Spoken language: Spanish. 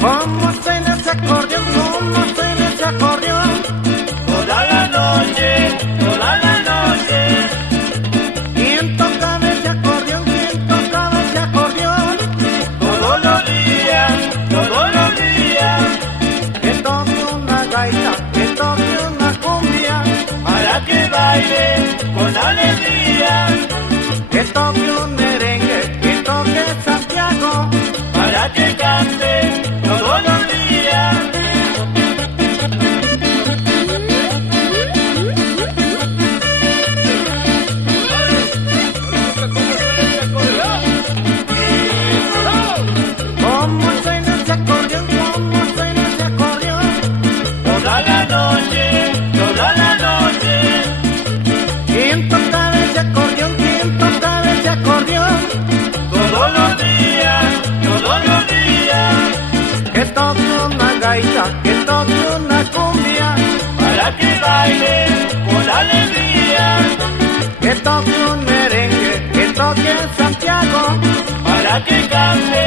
¿Cómo suena ese acordeón? ¿Cómo suena ese acordeón? Toda la noche, toda la noche. ¿Quién tocaba ese acordeón? ¿Quién tocaba ese acordeón? Todos los días, todos los días. Que toque una gaita, que toque una cumbia, Para que baile con alegría. que toque un merengue, que toque Santiago, Para que cante todos los días. ¿cómo suena ese acordeón? ¿Cómo suena ese acordeón? Toda la noche, toda la noche. ¿Quién tocaba ese acordeón? ¿Quién tocaba ese acordeón? Todos los días, todos los días. Que toque una gaita, que toque una cumbia, Para que baile con alegría. que toque un merengue, que toque Santiago, Para que cante